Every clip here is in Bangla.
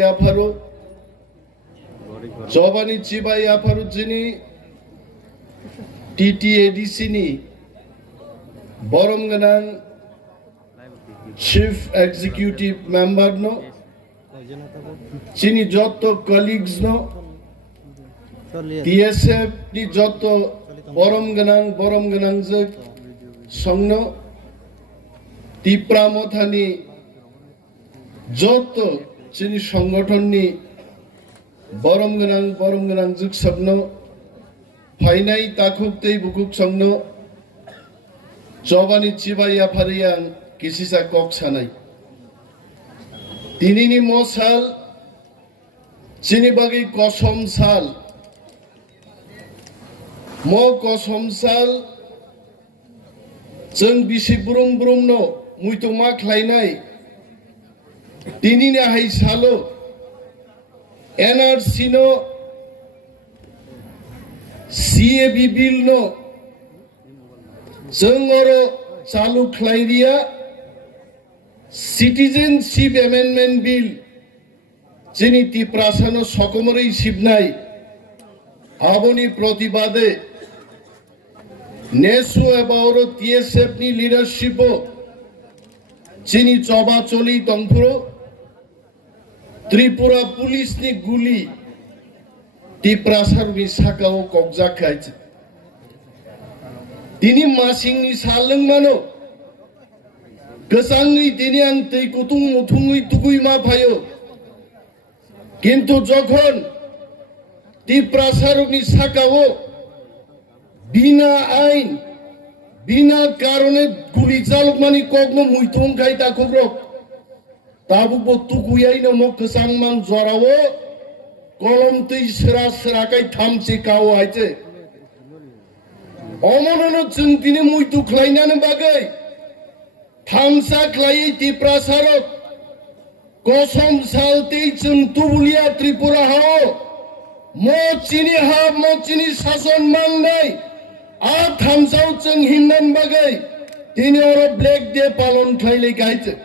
Afaru Jobani Chibai Afarujini TTADC ni Boromganang Chief Executive Member no Chini Joto colleagues no TSF ni Joto Boromganang Zek Songno TIPRA Mothani Joto Chini Songotoni Boromganang Zuk Sabno Painai Takukte Bukuk Songno Jobani Chibaya Parian Kisisa Koksanai Tinini Mo SAL Chini Bagi KOSOM SAL Mo KOSOM SAL Jeng bisi burung no muito mak lainai Tinini hai salo NRC no CAB bill no jeng oro chalu khlairia Citizenship Amendment Bill chini TIPRASANO sokomorei sibnai aboni protibade Nesu ebaoro TSF ni leadership chini choba choli tongpuro Tripura police ni guli TIPRASAR ni sakao kobja khaiche tini masing ni saleng mano kesangi tini ang tei kutung muthungui tukui ma phayo kintu jokhon TIPRASAR ni sakao Bina ain, bina karone guli jaluk mani KOKMA muitung kai ta kokrok. Tabu botu kuyai no mok kesang mang zorawo, kolom tei sera kai thamsi kau aje. Omonono jeng tini muitu khlainan bagai, thamsa khlai TIPRASARok, KOSOM SAL tei jeng tubulia Tripura hao, mo chini sason mangnai. A thamsau jeng hinnan bagai tini oro black day palon khlaile gaite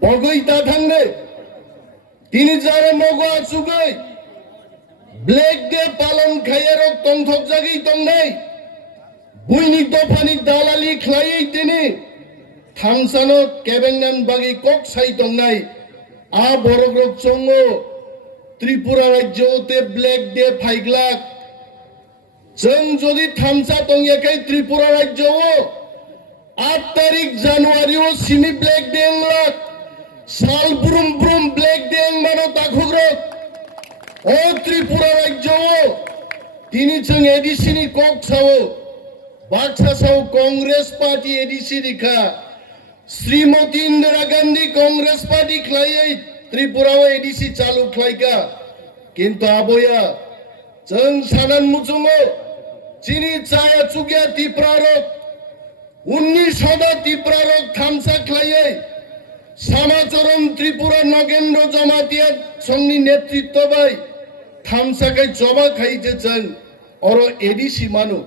bogoi ta thangne tini jare mogo achugai black day palon khayero tongthok jagi tongnai buini dofani dalali khlai tini thamsano kebengnan bagi kok sai tongnai a borogrok chongo Tripura rajyote black day phaiglak Jeng jodi thamsa tongyakai Tripura rajyo 8 tarik Januari o simi black day lak sal brum black day mano takhogrok o Tripura rajyo tini jeng ADC ni kok sao baksa sao Congress Party ADC dikha Srimati Indira Gandhi Congress Party khlai Tripura o ADC chalu khlaika kintu aboya jeng sanan muchungo chini chaya chugya TIPRARok 19 TIPRARok thamsa khlaiye samacharam Tripura Nagendra Jamatia songni netritwa bai thamsa kai joba khaije jeng oro ADC manu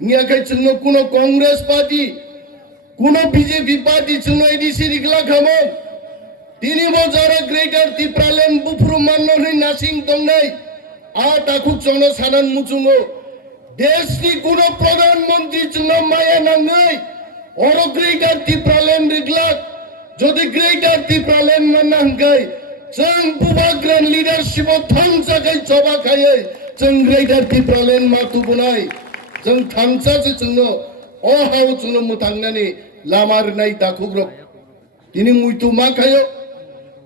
nia kai chungno kuno Congress Party kuno BJP Party chungno ADC rikla khamo tini bojara Greater TIPRALand bufru manno ni nasing tongnai a takhuk chongno sanan muchungo देश की कुनो प्रधानमंत्री चुनाव माया नंगे और ग्रेटर TIPRALand रिगलाक जो दी ग्रेटर TIPRALand में नंगे जंग बुबाग्रन लीडरशिप थम्सा के चोबा खाये जंग ग्रेटर TIPRALand मातु बुनाई जंग थम्सा से चुनो ओ हाउ चुनो मुतांगनानी लामार नहीं ताकुग्रो तिनी मुइतु मा खायो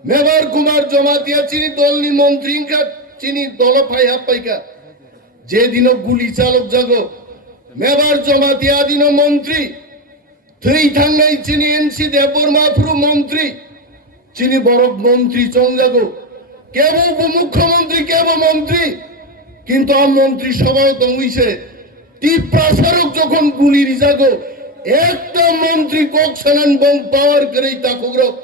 मेवार कुमार जमातिया चिनी दलनी मंत्री का चिनी दल फाई हापाई का যে দিন গুলি চালক জাগো মেবার জমাতি আদিন মন্ত্রী থৈ থাঙ্গাই চিনি এনসি দেববর্মা পুরো মন্ত্রী চিনি বড় মন্ত্রী চংজাগো কেব উপমুখ্যমন্ত্রী কেব মন্ত্রী কিন্তু আম মন্ত্রী সবাই দঙ্গিছে TIPRASARok যখন গুলি রিজাগো একটা মন্ত্রী koksanan bong পাওয়ার করে তাকগ্রক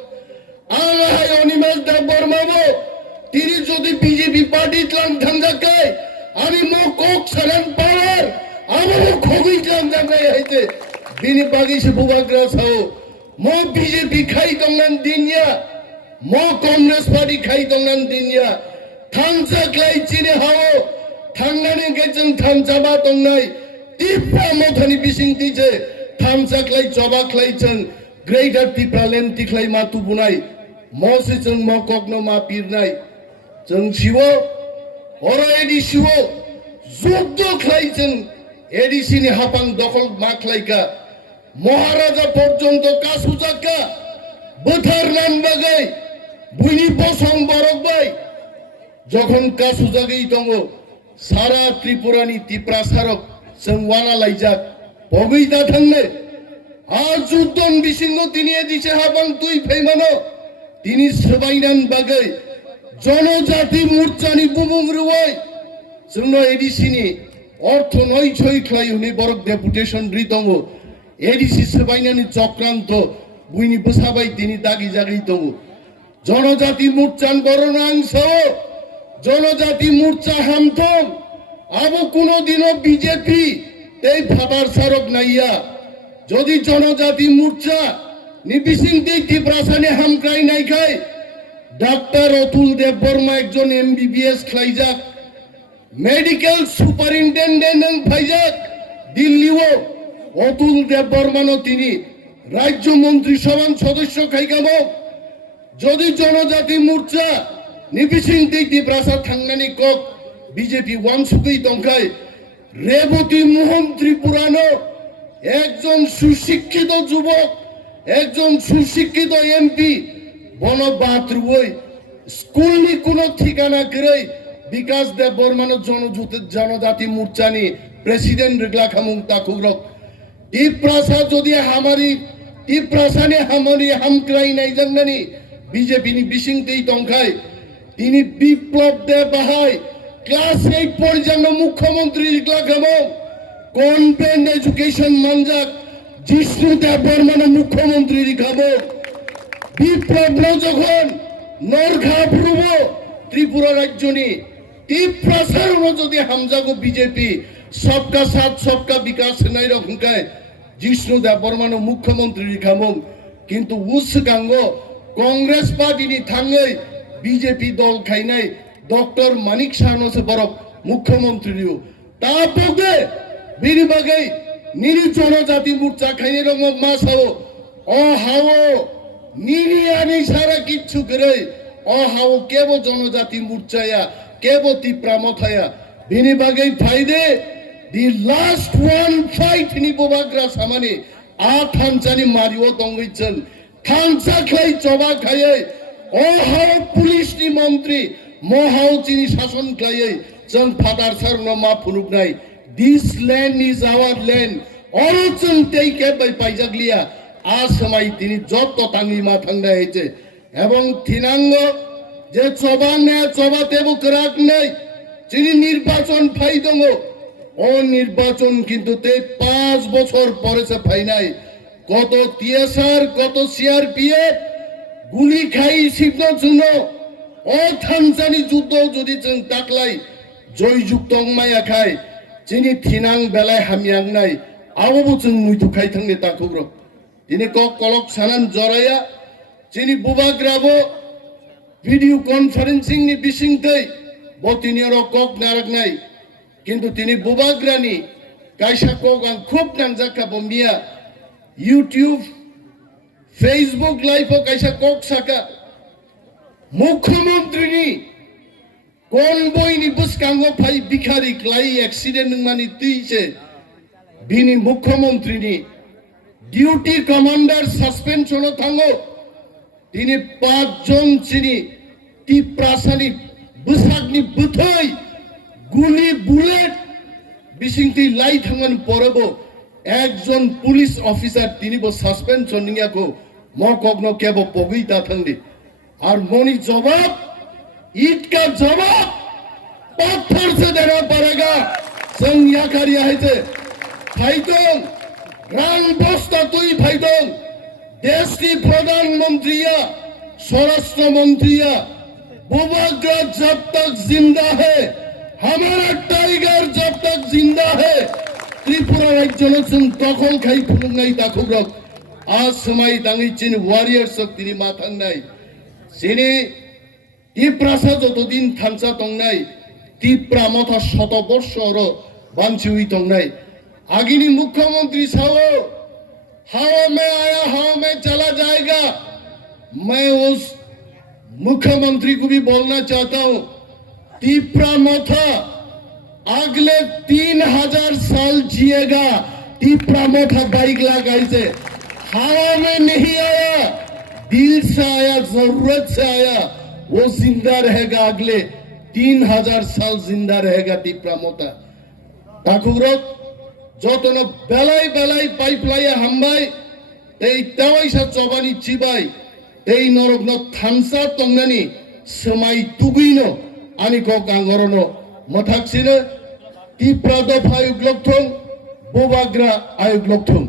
আলাই অনিমেশ দেববর্মা তিনি যদি বিজেপি পার্টি ত্লাং থাঙ্গাকায় আমি মো koksanan power আমি খগই জান জানাই হইতে বিনি বাগি সে বুবাগ্রা Sao mo BJP khai tongnan dinya mo Congress Party khai dongnan dinya thangsa klai chini hao thangnani gejeng thamjaba dongnai tipra mothani bising tije thamsa klai joba klai jeng greater tipra land tiklai ma tubunai mo se jeng mo kokno ma pirnai jeng siwo ora edi siwo jugdo klai jeng edi sini hapang dokol ma klaika মহারাজা পর্যন্ত কাসুজাকা বুথার নাম বাগাই বুইনি বসং বরক বাই যখন কাসুজাগেই দङ সারা ত্রিপুরানি তিপ্রা সারক जों वाना लाइजाक बगैदा थांनो आज जुद्धन बिसिंग তিনি দিছে হাবাং তুই ফেমানো তিনি সবাইনান বাগै জনজাতি মোর্চানি বুমুংরুই जोंनो एडिसिनि अर्थ नय छय ख्लायनि बरक डेपुटेशन रि दङ एडिसि सबाइनानि चक्रांत बुइनि बसाबाय दिनि दागि जागै दङ जनजाति मोर्चान बरनांस जनजाति मोर्चा हामथं आबो कोनो दिनो बीजेपी এই ফাদার সারক নাইয়া যদি জনজাতি মোর্চা নিবিসিং দি টিপ্রাসানে হামক্রাই নাইখাই ডাক্তার অতুল দেববর্মা একজন এমবিবিএস খ্লাইজাক মেডিকেল সুপারিনটেন্ডেন্ট ফাইজাক দিল্লিও অতুল দেববর্মানো তিনি রাজ্য মন্ত্রিসভার সদস্য খাইগামো যদি জনজাতি মোর্চা নিবিসিং দি টিপ্রাসা থাংনানি কক বিজেপি ওয়ানসুকই দংখাই রেবতী মোহন ত্রিপুরানো একজন সুশিক্ষিত যুবক একজন সুশিক্ষিত এমপি বনবাত্রুই স্কুলনি কোনো ঠিকানা করে বিকাশ দেব বর্মানো জনজাতি মোর্চানি প্রেসিডেন্ট রেগলা খামুং তাকুরক টিপ্রাসা যদি হামারি টিপ্রাসানে হামারি হামক্রাই নাই জাননানি বিজেপি নি বিসিংতেই তংখাই তিনি বিপ্লব দে বাহাই ক্লাস 8 পর্যন্ত মুখ্যমন্ত্রী রিগলাগামো কনভেন্ট এডুকেশন মানজাক জিষ্ণু দেববর্মা মুখ্যমন্ত্রী রিগামো বিপ্লব যখন নরখা প্রব ত্রিপুরা রাজ্যনি টিপ্রাসারণ যদি হামজাগো বিজেপি সবকা সাথ সবকা বিকাশ নাই রকমকায় জিষ্ণু দেববর্মা মুখ্যমন্ত্রী রিগামো কিন্তু উসগাঙ্গ কংগ্রেস পার্টিনি থাঙ্গै বিজেপি দল খাইনাই डॉक्टर मानिक शाहनो से बरक मुख्यमंत्री तापगे बिनि बागै निरि जनजाति मोर्चा खाइने रंग मासाओ अ हाओ निरि आनि सारा किच्छु गरै अ हाओ केबो जनजाति मोर्चाया केबो तिप्रा मथाया बिनि बागै फाइदे दि लास्ट वन फाइट नि बोबाग्रा सामानि आ थानसानि मारिओ दंगैचन थानसा खाइ चबा खायै अ हाओ पुलिस नि मंत्री मोहाव चिनी शासन खायै जों फादार सारनो मा फुनुगनाय this land is our land और जों टेके बाय पाइजागलिया आ समय তিনি যত টাঙ্গি মা থাংনা হইছে এবং থিনাঙ্গ যে চবানে চবাতেবো করাক নাই যিনি নির্বাচন ফাই দङ ও নির্বাচন কিন্তু তে 5 বছর পরে সে ফাই নাই কত টিএসআর কত সিআরপিএফ গুলি খাই সিগনো জুনো ও থানসানি যুদ্ধ যদি जों তাকলাই জয়যুক্ত মায়া খাই যিনি থিনাং বেলায় হামিয়াং নাই আবো जों মুইতু খাই থাংনে তাকুগ্র তিনি কক কলক সানান জরায়া যিনি বুবাগ্রাবো ভিডিও কনফারেন্সিং নি বিসিংতৈ বতিনিয়র কক নারাক নাই কিন্তু তিনি বুবাগ্রানি কাইসা কক আং খুব নাংজাকা বমিয়া ইউটিউব ফেসবুক লাইভও কাইসা কক সাকা मुख्यमंत्री कनबय नि बुसकांगो फाइ बिखारी क्लाई एक्सीडेंट मानि तुइसे बिनि मुख्यमंत्री नि डिउटी कमांडर सस्पेंशन थांगो तिनि 5 जन चिनि टिप्रासानि बुसागनि बुथै गुली बुलेट बिसिंति लाई थांगन परबो एकजन पुलिस ऑफिसर तिनि बो सस्पेंशन नियाको मकगनो केबो पगैता थांदि और मोनी जवाब ईद का जवाब पत्थर से देना पड़ेगा संज्ञा कार्य है थे फाइटों रांग बस्ता तुई फाइटों देश की प्रधानमंत्रिया स्वराष्ट्र मंत्रिया बुबाग्रा जब तक जिंदा है हमारा टाइगर जब तक जिंदा है त्रिपुरा राज्य में दखल खाई फुलुंगाई ताकुग्रक आज समय दांगी चिन वॉरियर्स शक्ति माथांग नाई sini TIPRASA যতদিন থামসা তংনাই TIPRA মথা শতবর্ষ বাঞ্চিউই তংনাই আগিনি মুখ্যমন্ত্রী সাও हवा में आया हवा में चला जाएगा। मैं उस मुख्यमंत्री को भी बोलना चाहता हूं, TIPRA मोथा अगले 3000 साल जिएगा। TIPRA मोथा बाइक लगाई से हवा में नहीं आया, दिल से आया, जरूरत से आया, वो जिंदा रहेगा, अगले 3000 साल जिंदा रहेगा TIPRA मोथा। ताकुग्रोत যতন বেলাই বেলাই পাইপলাইয়া হামবাই এই তেওয়াইসা চবানি চিবাই এই নরগ্ন থানসা তংনানি সমাই তুগুইনো আনি কক আঙ্গরনো মথাকসিনে TIPRA দফা আয়োগ লক্থং বোবাগ্রা আয়োগ লক্থং।